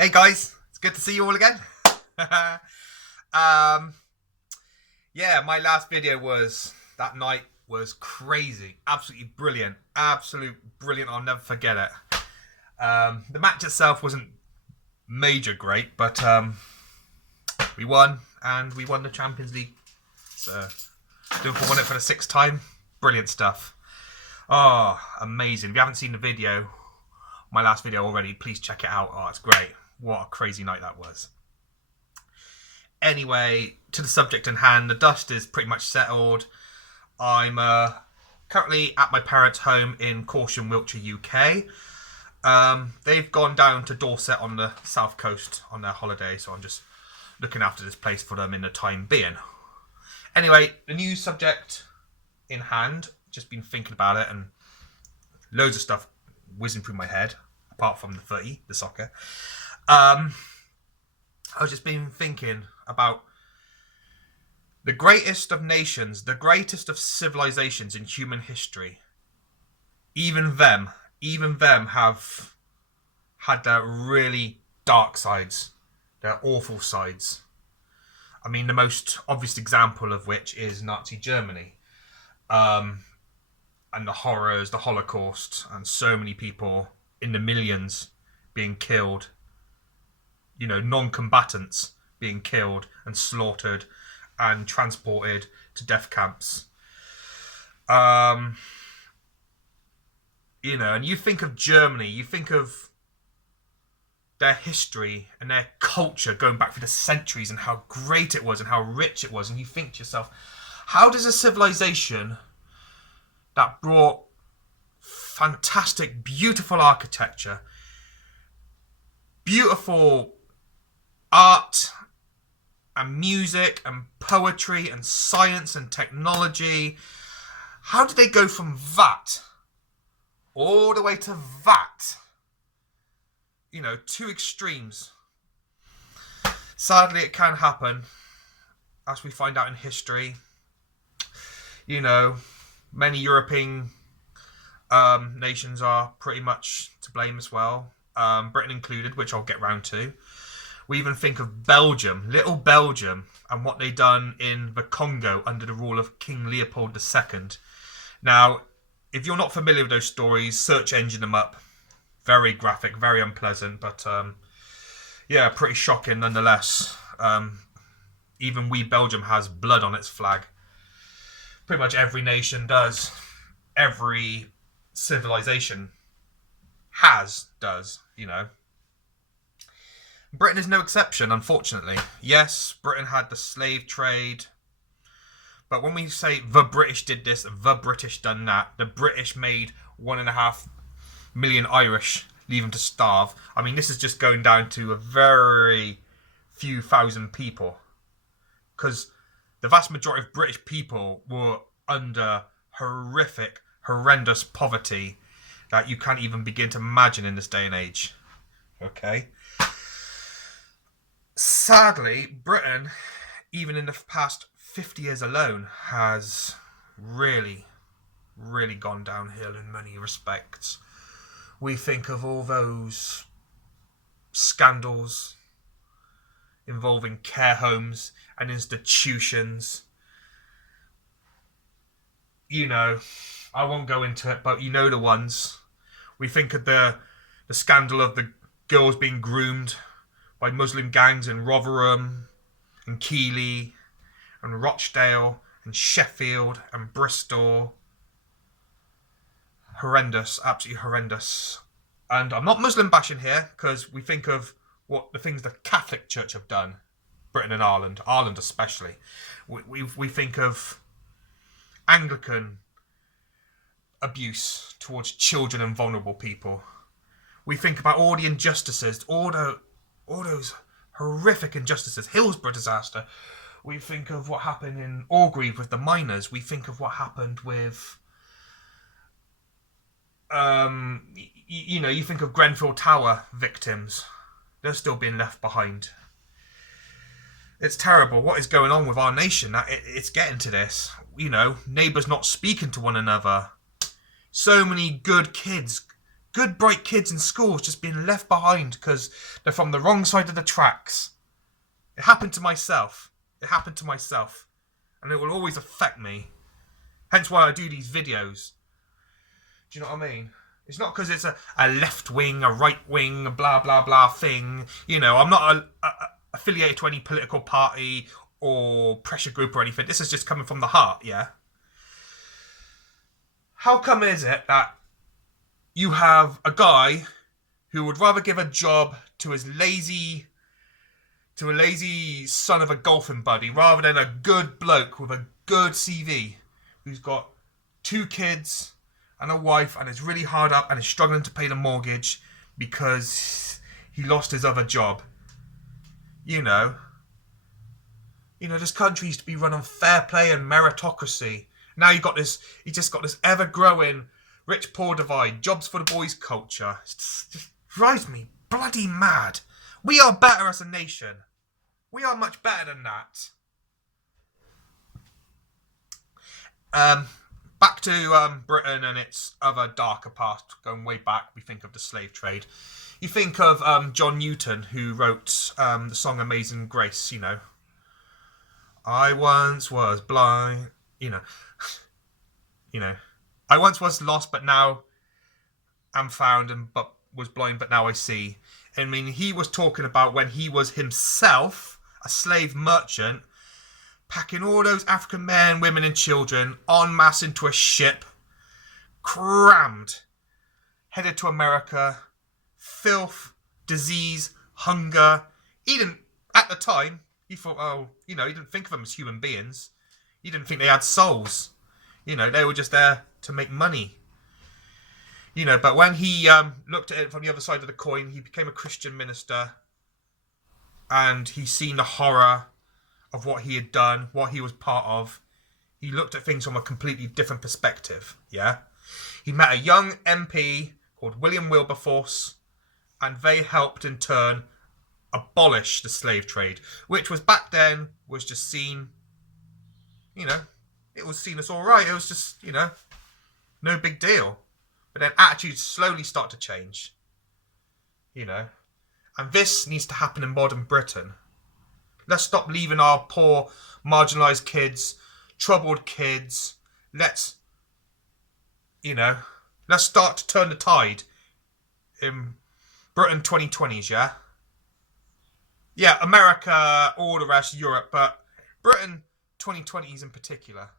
Hey guys, it's good to see you all again. Yeah, my last video that night was crazy, absolutely brilliant, I'll never forget it. The match itself wasn't major great, but we won, and we won the Champions League. So Liverpool won it for the 6th time. Brilliant stuff. Oh, amazing. If you haven't seen the video, my last video already, please check it out. Oh, it's great. What a crazy night that was. Anyway, to the subject in hand, the dust is pretty much settled. I'm currently at my parents' home in Corsham, Wiltshire, UK. They've gone down to Dorset on the south coast on their holiday, so I'm just looking after this place for them in the time being. Anyway, the new subject in hand, just been thinking about it, and loads of stuff whizzing through my head, apart from the footy, the soccer. I've just been thinking about the greatest of nations, the greatest of civilisations in human history. Even them have had their really dark sides, their awful sides. I mean, the most obvious example of which is Nazi Germany. And the horrors, the Holocaust, and so many people in the millions being killed. You know, non-combatants being killed and slaughtered and transported to death camps. You know, and you think of Germany, you think of their history and their culture going back for the centuries and how great it was and how rich it was, and you think to yourself, how does a civilization that brought fantastic, beautiful architecture, beautiful art and music and poetry and science and technology, how did they go from that all the way to that? You know, two extremes. Sadly, it can happen, as we find out in history. You know, many European nations are pretty much to blame as well, Britain included, which I'll get round to. We even think of Belgium, little Belgium, and what they done in the Congo under the rule of King Leopold II. Now, if you're not familiar with those stories, search engine them up. Very graphic, very unpleasant, but yeah, pretty shocking nonetheless. Even Belgium has blood on its flag. Pretty much every nation does. Every civilization does, you know. Britain is no exception, unfortunately. Yes, Britain had the slave trade. But when we say the British did this, the British done that, the British made 1.5 million Irish leave them to starve. I mean, this is just going down to a very few thousand people. Because the vast majority of British people were under horrendous poverty that you can't even begin to imagine in this day and age. Okay? Sadly, Britain, even in the past 50 years alone, has really, really gone downhill in many respects. We think of all those scandals involving care homes and institutions. You know, I won't go into it, but you know the ones. We think of the scandal of the girls being groomed by Muslim gangs in Rotherham and Keighley and Rochdale and Sheffield and Bristol. Horrendous, absolutely horrendous. And I'm not Muslim bashing here, because we think of what the things the Catholic Church have done, Britain and Ireland especially. We think of Anglican abuse towards children and vulnerable people. We think about all the injustices, all those horrific injustices, Hillsborough disaster. We think of what happened in Orgreave with the miners. We think of what happened with, you know, you think of Grenfell Tower victims. They're still being left behind. It's terrible what is going on with our nation. It's getting to this. You know, neighbours not speaking to one another. So many good kids Good, bright kids in schools just being left behind because they're from the wrong side of the tracks. It happened to myself. It happened to myself. And it will always affect me. Hence why I do these videos. Do you know what I mean? It's not because it's a left wing, a right wing, a blah, blah, blah thing. You know, I'm not affiliated to any political party or pressure group or anything. This is just coming from the heart, yeah? How come is it that you have a guy who would rather give a job to a lazy son of a golfing buddy rather than a good bloke with a good CV who's got 2 kids and a wife and is really hard up and is struggling to pay the mortgage because he lost his other job? You know, this country used to be run on fair play and meritocracy. Now you just got this ever-growing rich-poor divide, jobs for the boys culture. It just drives me bloody mad. We are better as a nation. We are much better than that. Back to Britain and its other darker past, going way back, we think of the slave trade. You think of John Newton, who wrote the song Amazing Grace, you know. I once was blind, you know. I once was lost, but now am found, but was blind, but now I see. I mean, he was talking about when he was himself a slave merchant, packing all those African men, women and children en masse into a ship, crammed, headed to America, filth, disease, hunger. He didn't, at the time, he thought, he didn't think of them as human beings. He didn't think they had souls. They were just there to make money. But when he looked at it from the other side of the coin, he became a Christian minister. And he seen the horror of what he had done, what he was part of. He looked at things from a completely different perspective, yeah? He met a young MP called William Wilberforce, and they helped in turn abolish the slave trade, which was back then was just seen, it was seen as all right. It was just, no big deal. But then attitudes slowly start to change, and this needs to happen in modern Britain. Let's stop leaving our poor, marginalised kids, troubled kids. Let's start to turn the tide in Britain 2020s, yeah? Yeah, America, all the rest, Europe, but Britain 2020s in particular,